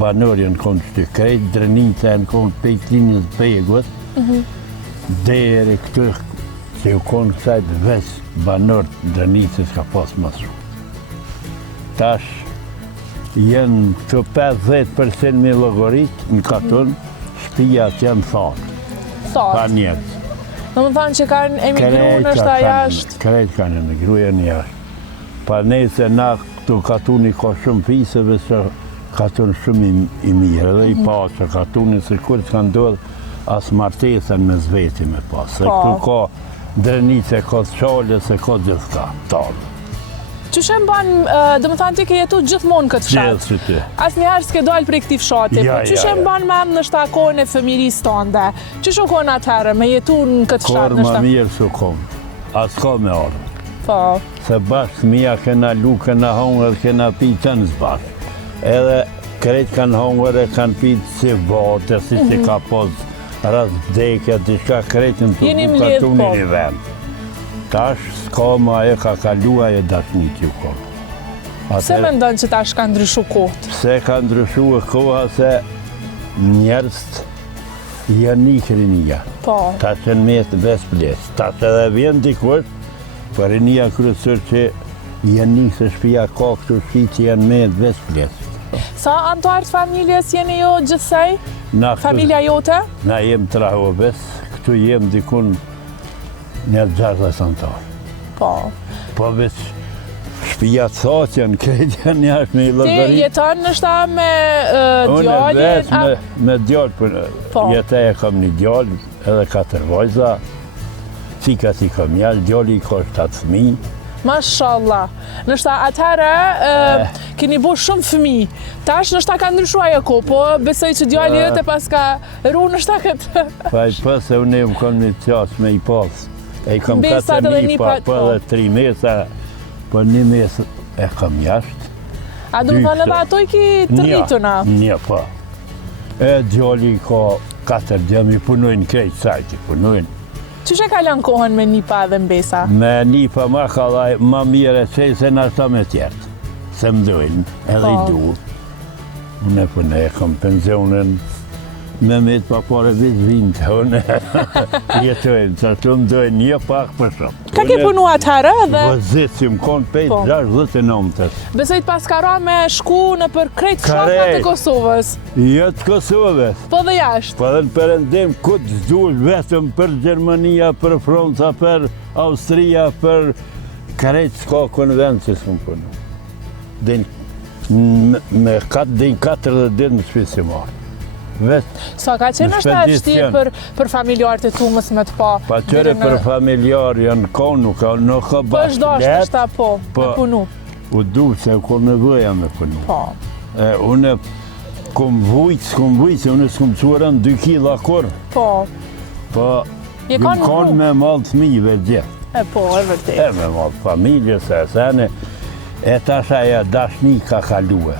banorën konë që krejt, drenica në konë pejt linjës pegut, deri këtë që u konë kësajt veç banorët drenicës ka pas më shumë. Tash, jenë të 50% me logarit në katun, shtëpiat janë thonë, pa njerës. Në më thanë që kanë emigru në shta jashtë? Krejt kanë emigru e në jashtë. Pa ne se na këtu katuni ka shumë fisëve që katun shumë i mirë dhe i pasë që katuni se kur që kanë ndodhë asë martesën me zveti me pasë. Se këtu ka drenice, ka të qalë, se ka gjithka, talë. Që shemë banë, dhe më thanë ti ke jetu gjithmonë këtë fshatë? Gjithë që ti. Asë njëherë s'ke dojnë prej këti fshati, po që shemë banë me në shtakone e fëmirisë tënde? Që shumë konë atëherë me jetu në këtë fshatë? Korë më mirë së konë, asë ka me orë. Po. Se bashkë mija kena lu, kena hongër, kena pi të në zbashkë. Edhe krejt kanë hongër e kanë pi si vate, si që ka posë rasdekja, të shka krejtën të katunin i vend. Tash s'ka ma e ka kalua e dashnit ju kohë. Pse me ndonë që tash ka ndryshu kohët? Pse ka ndryshu e koha se njerës janë një rinia. Po. Ta që në mes vesplesë. Ta që edhe vjen dikush, për rinia kryesor që janë një se shpia ka këtu shpi që janë mes vesplesë. Sa antarë të familjes jeni jo gjithsej? Familja jote? Na jem Trahoves, këtu jem dikun një 60 antarë. Po. Po veç shpia të thotë janë krejt janë jashtë me i logarit. Ti jeton në shta me djallin? Unë veç me djallë, jetë e kam një djallë, edhe 4 vajza, cikat i kam jallë, djalli ka 7 fëmijë. Mashallah. Në shta atëherë keni bo shumë fëmijë. Tash në shta ka ndryshuar ajo, po besoj që djalli jote pas ka ru në shta këtë. Pa i pëse unë e më konë një qasë me i pasë. E i kam 4 një, po edhe 3 mesa, po 1 mesë e kam jashtë. A du më thënë edhe ato i ki të rrituna? Një, po. E djalli ka 4 djemi, punojnë krejtë sajti, punojnë. Që që ka lënë kohën me nipa dhe mbesa? Me nipa ma ka dhaj, ma mire qej se nashta me tjertë. Se më dojnë, edhe i du. Unë e punë e kam pensionen, me metë pa pare vitë vindë, unë jetojnë, që të më dojnë një pak për shumë. Ka ke punu atëherë dhe? Vëzit që më konë 5-6 Besojt pas ka ra me shku në për krejt fshatna të Kosovës? Jo të Kosovës. Po dhe jashtë? Po dhe në përëndim këtë zdull vetëm për Gjermania, për Franca, për Austria, për krejt s'ka konvent që s'më punu. Me 40 ditë në shpesimarë. Sa ka qenë është e vështirë për familjarët e tu mës me të pa? Pa qëre për familjarë janë konë, nuk ka bashkë letë. Për është nështë po, me punu? U du që u kom nevoja me punu. Unë kom vujtë, unë s'kom qurën 2 kila kur. Po. Po, më konë me malë të mive gjithë. E po, e vërtet. E me malë familje, se sene, e tasha e dashni ka kaluë.